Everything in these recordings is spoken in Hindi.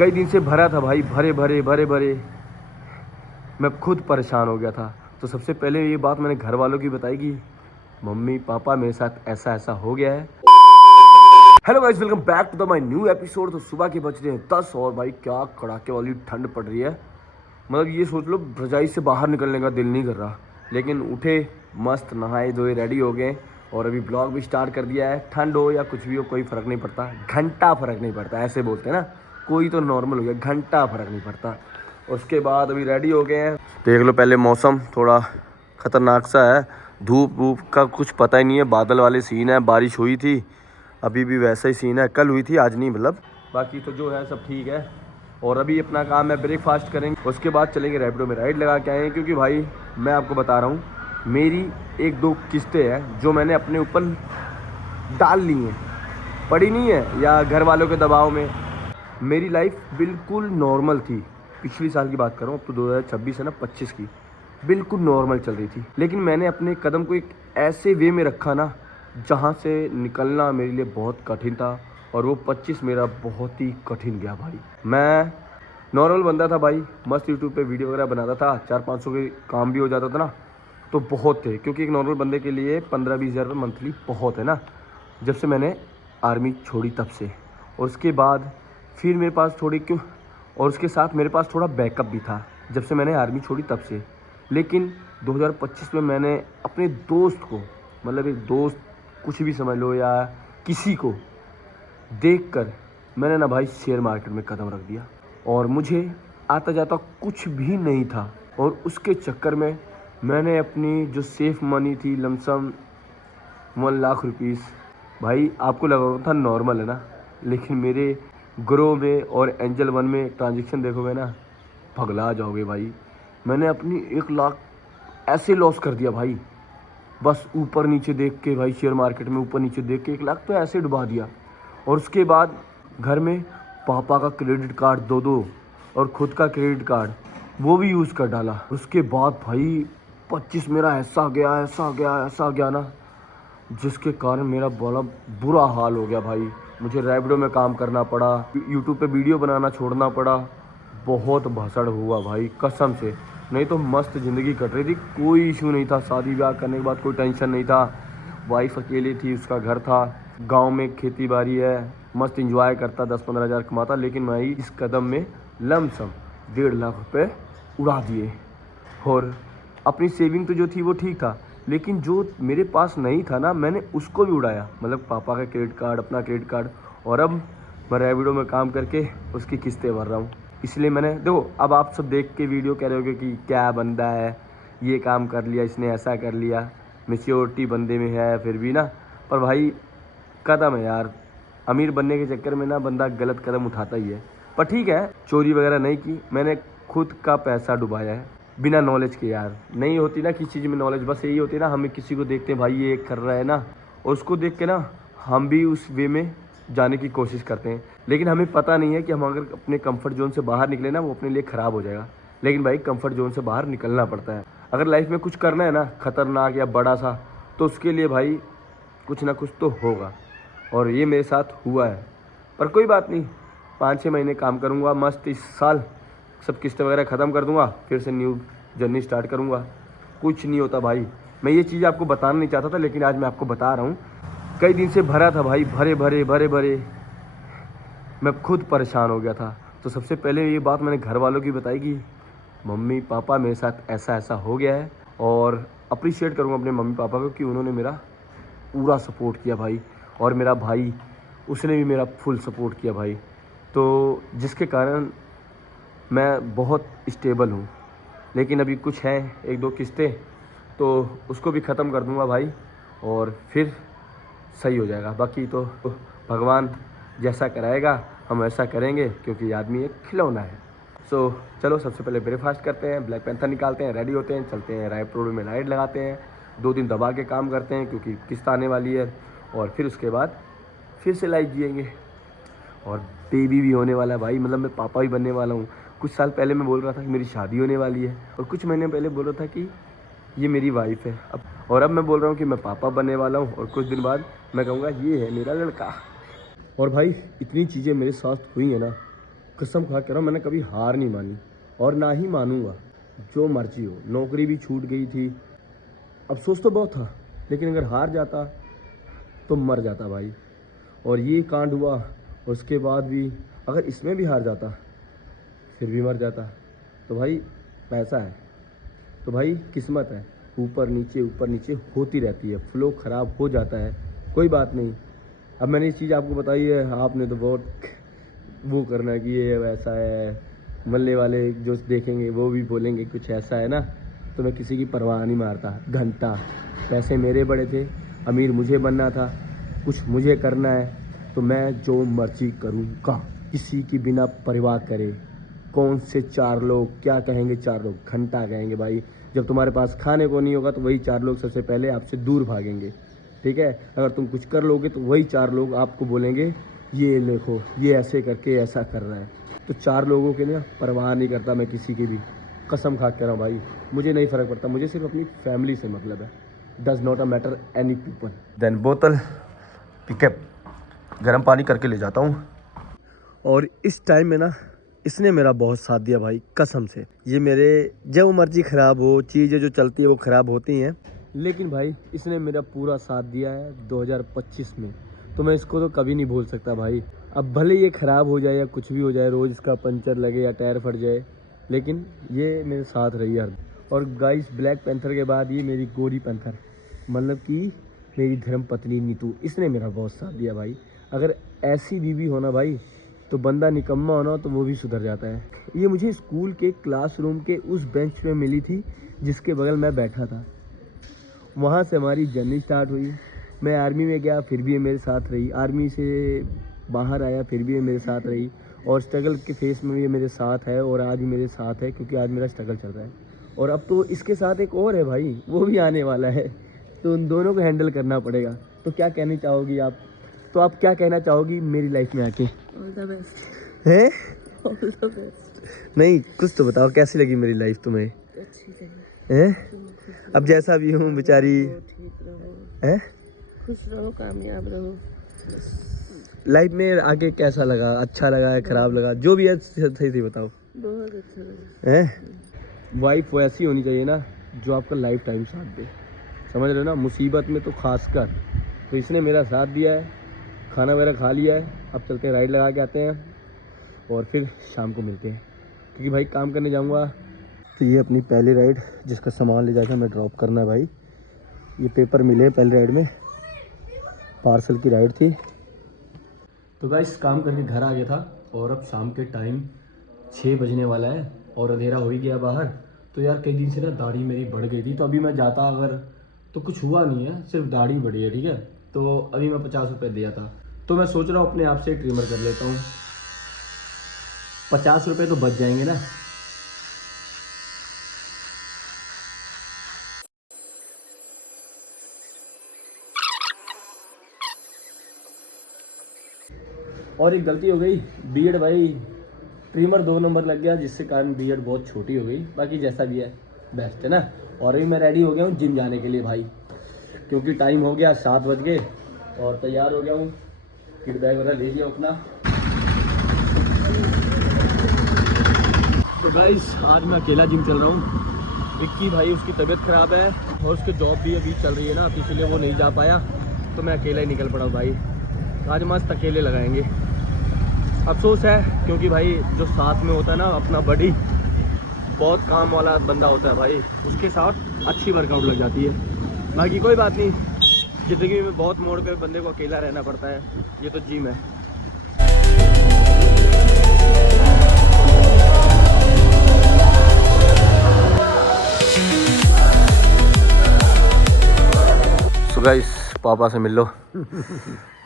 कई दिन से भरा था भाई, भरे भरे भरे भरे। मैं खुद परेशान हो गया था। तो सबसे पहले ये बात मैंने घर वालों की बताई कि मम्मी पापा मेरे साथ ऐसा ऐसा हो गया है। Hello guys, welcome back to the my new episode. तो सुबह के बज रहे हैं 10 और भाई क्या कड़ाके वाली ठंड पड़ रही है। मतलब ये सोच लो रजाई से बाहर निकलने का दिल नहीं कर रहा। लेकिन उठे, मस्त नहाए धोए रेडी हो गए और अभी ब्लॉग भी स्टार्ट कर दिया है। ठंड हो या कुछ भी हो कोई फ़र्क नहीं पड़ता, घंटा फ़र्क नहीं पड़ता, ऐसे बोलते हैं ना। कोई तो नॉर्मल हो गया, घंटा फ़र्क नहीं पड़ता। उसके बाद अभी रेडी हो गए हैं। देख लो पहले मौसम थोड़ा ख़तरनाक सा है, धूप वूप का कुछ पता ही नहीं है, बादल वाले सीन है। बारिश हुई थी, अभी भी वैसा ही सीन है, कल हुई थी आज नहीं। मतलब बाकी तो जो है सब ठीक है। और अभी अपना काम है ब्रेकफास्ट करेंगे, उसके बाद चलेंगे रैपिडो में राइड लगा के आएँ। क्योंकि भाई मैं आपको बता रहा हूँ, मेरी एक दो किस्तें हैं जो मैंने अपने ऊपर डाल ली हैं, पड़ी नहीं है या घर वालों के दबाव में। मेरी लाइफ बिल्कुल नॉर्मल थी, पिछली साल की बात कर रहा हूँ, अब तो 2026 है ना, 25 की, बिल्कुल नॉर्मल चल रही थी। लेकिन मैंने अपने कदम को एक ऐसे वे में रखा ना जहाँ से निकलना मेरे लिए बहुत कठिन था। और वो 25 मेरा बहुत ही कठिन गया भाई। मैं नॉर्मल बंदा था भाई, मस्त यूट्यूब पे वीडियो वगैरह बनाता था, 400-500 के काम भी हो जाता था ना, तो बहुत थे। क्योंकि एक नॉर्मल बंदे के लिए 15-20 हज़ार रुपये मंथली बहुत है ना। जब से मैंने आर्मी छोड़ी तब से, और उसके बाद फिर मेरे पास थोड़ी क्यों, और उसके साथ मेरे पास थोड़ा बैकअप भी था जब से मैंने आर्मी छोड़ी तब से। लेकिन 2025 में मैंने अपने दोस्त को, मतलब एक दोस्त कुछ भी समझ लो या किसी को देखकर मैंने ना भाई शेयर मार्केट में कदम रख दिया। और मुझे आता जाता कुछ भी नहीं था, और उसके चक्कर में मैंने अपनी जो सेफ मनी थी लमसम 1 लाख रुपीस, भाई आपको लगा था नॉर्मल है ना, लेकिन मेरे ग्रो में और एंजल वन में ट्रांजेक्शन देखोगे ना, पगला जाओगे भाई। मैंने अपनी 1 लाख ऐसे लॉस कर दिया भाई, बस ऊपर नीचे देख के भाई, शेयर मार्केट में ऊपर नीचे देख के 1 लाख तो ऐसे डुबा दिया। और उसके बाद घर में पापा का क्रेडिट कार्ड दो और ख़ुद का क्रेडिट कार्ड वो भी यूज़ कर डाला। उसके बाद भाई 25 मेरा ऐसा गया ना, जिसके कारण मेरा बड़ा बुरा हाल हो गया भाई। मुझे रैपिडो में काम करना पड़ा, यूट्यूब पे वीडियो बनाना छोड़ना पड़ा, बहुत भसड़ हुआ भाई कसम से। नहीं तो मस्त ज़िंदगी कट रही थी, कोई इशू नहीं था। शादी ब्याह करने के बाद कोई टेंशन नहीं था, वाइफ अकेली थी, उसका घर था, गांव में खेती बाड़ी है, मस्त इंजॉय करता, 10-15 हज़ार कमाता। लेकिन मैं इस कदम में लमसम 1.5 लाख रुपये उड़ा दिए। और अपनी सेविंग तो जो थी वो ठीक था, लेकिन जो मेरे पास नहीं था ना, मैंने उसको भी उड़ाया। मतलब पापा का क्रेडिट कार्ड, अपना क्रेडिट कार्ड, और अब मैं रैपिडो में काम करके उसकी किस्तें भर रहा हूँ। इसलिए मैंने देखो, अब आप सब देख के वीडियो कह रहे होगे कि क्या बंदा है, ये काम कर लिया इसने, ऐसा कर लिया, मैच्योरिटी बंदे में है फिर भी ना। पर भाई कदम है यार, अमीर बनने के चक्कर में ना बंदा गलत कदम उठाता ही है। पर ठीक है, चोरी वगैरह नहीं की, मैंने खुद का पैसा डुबाया है बिना नॉलेज के। यार नहीं होती ना किसी चीज़ में नॉलेज, बस यही होती है ना, हमें किसी को देखते हैं भाई ये कर रहा है ना, और उसको देख के ना हम भी उस वे में जाने की कोशिश करते हैं। लेकिन हमें पता नहीं है कि हम अगर अपने कंफर्ट जोन से बाहर निकले ना, वो अपने लिए ख़राब हो जाएगा। लेकिन भाई कंफर्ट जोन से बाहर निकलना पड़ता है अगर लाइफ में कुछ करना है ना, ख़तरनाक या बड़ा सा, तो उसके लिए भाई कुछ ना कुछ तो होगा। और ये मेरे साथ हुआ है। पर कोई बात नहीं, 5-6 महीने काम करूँगा मस्त, इस साल सब किस्तें वगैरह ख़त्म कर दूँगा, फिर से न्यू जर्नी स्टार्ट करूँगा। कुछ नहीं होता भाई। मैं ये चीज़ आपको बताना नहीं चाहता था, लेकिन आज मैं आपको बता रहा हूँ। कई दिन से भरा था भाई, भरे भरे भरे भरे। मैं खुद परेशान हो गया था। तो सबसे पहले ये बात मैंने घर वालों की बताई कि मम्मी पापा मेरे साथ ऐसा ऐसा हो गया है। और अप्रिशिएट करूँगा अपने मम्मी पापा को कि उन्होंने मेरा पूरा सपोर्ट किया भाई। और मेरा भाई, उसने भी मेरा फुल सपोर्ट किया भाई। तो जिसके कारण मैं बहुत स्टेबल हूँ। लेकिन अभी कुछ है 1-2 किस्तें, तो उसको भी ख़त्म कर दूँगा भाई, और फिर सही हो जाएगा। बाकी तो भगवान जैसा कराएगा हम वैसा करेंगे, क्योंकि आदमी एक खिलौना है। सो चलो सबसे पहले ब्रेकफास्ट करते हैं, ब्लैक पैंथर निकालते हैं, रेडी होते हैं, चलते हैं रैपिडो में राइड लगाते हैं। 2 दिन दबा के काम करते हैं क्योंकि किस्त आने वाली है, और फिर उसके बाद फिर से लाइफ जिएंगे। और बेबी भी होने वाला है भाई, मतलब मैं पापा भी बनने वाला हूँ। कुछ साल पहले मैं बोल रहा था कि मेरी शादी होने वाली है, और कुछ महीने पहले बोल रहा था कि ये मेरी वाइफ है। अब मैं बोल रहा हूँ कि मैं पापा बनने वाला हूँ, और कुछ दिन बाद मैं कहूँगा ये है मेरा लड़का। और भाई इतनी चीज़ें मेरे साथ हुई हैं ना, कसम खा कर रहा हूँ, मैंने कभी हार नहीं मानी और ना ही मानूंगा। जो मर्जी हो, नौकरी भी छूट गई थी, अफसोस तो बहुत था, लेकिन अगर हार जाता तो मर जाता भाई। और ये कांड हुआ, उसके बाद भी अगर इसमें भी हार जाता फिर भी मर जाता। तो भाई पैसा है तो भाई किस्मत है, ऊपर नीचे होती रहती है, फ्लो ख़राब हो जाता है, कोई बात नहीं। अब मैंने ये चीज़ आपको बताई है, आपने तो बहुत वो करना कि ये वैसा है, मल्ले वाले जो देखेंगे वो भी बोलेंगे कुछ ऐसा है ना। तो मैं किसी की परवाह नहीं मारता घंटा। पैसे मेरे बड़े थे, अमीर मुझे बनना था, कुछ मुझे करना है तो मैं जो मर्जी करूँगा, किसी की बिना परवाह करे। कौन से 4 लोग क्या कहेंगे, 4 लोग घंटा कहेंगे भाई। जब तुम्हारे पास खाने को नहीं होगा तो वही 4 लोग सबसे पहले आपसे दूर भागेंगे, ठीक है। अगर तुम कुछ कर लोगे तो वही 4 लोग आपको बोलेंगे ये देखो ये ऐसे करके ऐसा कर रहा है। तो 4 लोगों के ना परवाह नहीं करता मैं किसी की भी, कसम खा कर रहा हूँ भाई। मुझे नहीं फ़र्क पड़ता, मुझे सिर्फ अपनी फैमिली से मतलब है। Does not a matter any people. Then बोतल पिकअप गर्म पानी करके ले जाता हूँ। और इस टाइम में ना इसने मेरा बहुत साथ दिया भाई, कसम से। ये मेरे जो मर्जी ख़राब हो, चीज़ें जो चलती है वो ख़राब होती हैं, लेकिन भाई इसने मेरा पूरा साथ दिया है 2025 में। तो मैं इसको तो कभी नहीं भूल सकता भाई। अब भले ये ख़राब हो जाए या कुछ भी हो जाए, रोज़ इसका पंचर लगे या टायर फट जाए, लेकिन ये मेरे साथ रही हर। और गाइस, ब्लैक पैंथर के बाद ये मेरी गोरी पैंथर, मतलब कि मेरी धर्म पत्नी नीतू, इसने मेरा बहुत साथ दिया भाई। अगर ऐसी बीवी होना भाई तो बंदा निकम्मा होना तो वो भी सुधर जाता है। ये मुझे स्कूल के क्लासरूम के उस बेंच पे मिली थी जिसके बगल मैं बैठा था। वहाँ से हमारी जर्नी स्टार्ट हुई। मैं आर्मी में गया फिर भी ये मेरे साथ रही, आर्मी से बाहर आया फिर भी ये मेरे साथ रही, और स्ट्रगल के फेस में भी ये मेरे साथ है और आज भी मेरे साथ है, क्योंकि आज मेरा स्ट्रगल चल रहा है। और अब तो इसके साथ एक और है भाई, वो भी आने वाला है, तो उन दोनों को हैंडल करना पड़ेगा। तो क्या कहनी चाहोगी आप? तो आप क्या कहना चाहोगी मेरी लाइफ में आके? ऑल द बेस्ट है? All the best. नहीं, कुछ तो बताओ, कैसी लगी मेरी लाइफ तुम्हें? अच्छी लगी। हैं? अब जैसा भी हूँ बेचारी, ठीक रहो, हैं? खुश रहो, कामयाब रहो। लाइफ में आगे कैसा लगा? अच्छा लगा है, खराब लगा, जो भी है सही सही बताओ। बहुत अच्छा लगा। हैं? वाइफ वैसी होनी चाहिए ना जो आपका लाइफ टाइम साथ दे, समझ रहे हो ना, मुसीबत में तो खासकर। तो इसने मेरा साथ दिया है, खाना वगैरह खा लिया है, अब चलते हैं राइड लगा के आते हैं और फिर शाम को मिलते हैं, क्योंकि भाई काम करने जाऊंगा। तो ये अपनी पहली राइड, जिसका सामान ले जाकर मैं ड्रॉप करना है भाई। ये पेपर मिले पहली राइड में, पार्सल की राइड थी। तो गाइस, काम करके घर आ गया था और अब शाम के टाइम 6 बजने वाला है और अंधेरा हो ही गया बाहर। तो यार कई दिन से ना दाढ़ी मेरी बढ़ गई थी, तो अभी मैं जाता अगर तो कुछ हुआ नहीं है, सिर्फ दाढ़ी बढ़ी है, ठीक है। तो अभी मैं 50 रुपये दिया था, तो मैं सोच रहा हूँ अपने आप से ट्रिमर कर लेता हूँ। 50 रुपये तो बच जाएंगे ना। और एक गलती हो गई, बियर्ड भाई ट्रिमर 2 नंबर लग गया, जिससे कारण बियर्ड बहुत छोटी हो गई। बाकी जैसा भी है बेस्ट है ना। और अभी मैं रेडी हो गया हूँ जिम जाने के लिए भाई, क्योंकि टाइम हो गया 7 बज गए और तैयार हो गया हूँ। किट बैग वगैरह ले लिया अपना। तो गाइस, आज मैं अकेला जिम चल रहा हूँ। विक्की भाई उसकी तबीयत ख़राब है और उसकी जॉब भी अभी चल रही है ना, तो इसलिए वो नहीं जा पाया, तो मैं अकेला ही निकल पड़ा हूँ भाई। आज मस्त अकेले लगाएंगे। अफसोस है क्योंकि भाई जो साथ में होता है ना अपना बडी, बहुत काम वाला बंदा होता है भाई, उसके साथ अच्छी वर्कआउट लग जाती है। बाकी कोई बात नहीं, ज़िंदगी में बहुत मोड़ पे बंदे को अकेला रहना पड़ता है, ये तो जिम है। सो गाइस, पापा से मिल लो।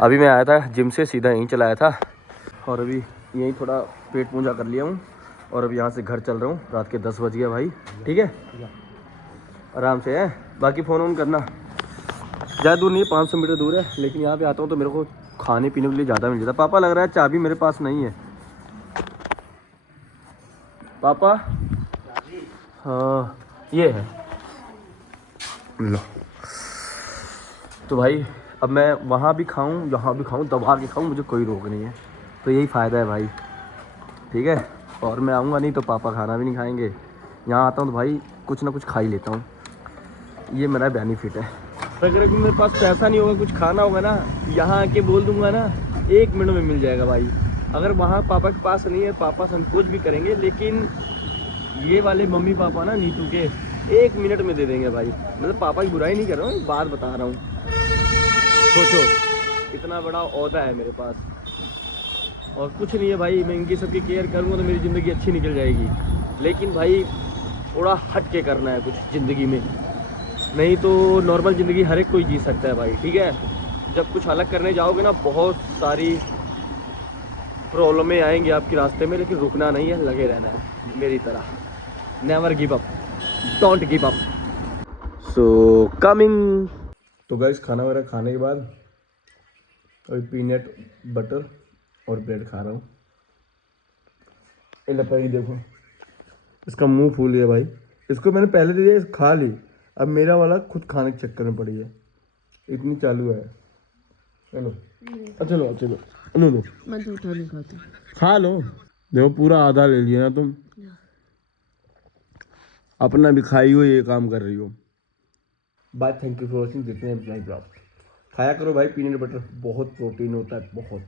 अभी मैं आया था जिम से, सीधा यहीं चलाया था और अभी यहीं थोड़ा पेट पूजा कर लिया हूँ और अब यहाँ से घर चल रहा हूँ। रात के 10 बज गया भाई, ठीक है, आराम से है। बाकी फ़ोन ऑन करना, ज़्यादा दूर नहीं है, 500 मीटर दूर है, लेकिन यहाँ पे आता हूँ तो मेरे को खाने पीने के लिए ज़्यादा मिल जाता। पापा लग रहा है चाबी मेरे पास नहीं है। पापा, हाँ ये है लो। तो भाई अब मैं वहाँ भी खाऊं यहाँ भी खाऊं, दबा के खाऊं, मुझे कोई रोक नहीं है। तो यही फ़ायदा है भाई, ठीक है। और मैं आऊँगा नहीं तो पापा खाना भी नहीं खाएंगे। यहाँ आता हूँ तो भाई कुछ ना कुछ खा ही लेता हूँ, ये मेरा बेनिफिट है। अगर मेरे पास पैसा नहीं होगा, कुछ खाना होगा ना, यहाँ आके बोल दूंगा ना, 1 मिनट में मिल जाएगा भाई। अगर वहाँ पापा के पास नहीं है, पापा संकोच भी करेंगे, लेकिन ये वाले मम्मी पापा ना नीतू के 1 मिनट में दे देंगे भाई। मतलब पापा की बुराई नहीं कर रहा हूँ, बात बता रहा हूँ। सोचो इतना बड़ा ओहदा है मेरे पास और कुछ नहीं है भाई। मैं इनकी सबकी केयर करूँगा तो मेरी ज़िंदगी अच्छी निकल जाएगी, लेकिन भाई थोड़ा हट के करना है कुछ ज़िंदगी में, नहीं तो नॉर्मल ज़िंदगी हर एक कोई जी सकता है भाई, ठीक है। जब कुछ अलग करने जाओगे ना, बहुत सारी प्रॉब्लमें आएंगी आपके रास्ते में, लेकिन रुकना नहीं है, लगे रहना है मेरी तरह। Never give up, don't give up. So coming. तो गाइस खाना वगैरह खाने के बाद अभी पीनट बटर और ब्रेड खा रहा हूँ। ये लपकी देखो, इसका मुंह फूल गया भाई। इसको मैंने पहले दे दिया, खा ली, अब मेरा वाला खुद खाने के चक्कर में पड़ी है, इतनी चालू है। चलो चलो चलो लो लो, मैं जूठा नहीं खाती। खा लो। देखो पूरा आधा ले लिया ना तुम, अपना भी खाई हो, ये काम कर रही हो। Bye, thank you for watching. जितने ब्लॉग खाया करो भाई, पीनट बटर बहुत प्रोटीन होता है, बहुत।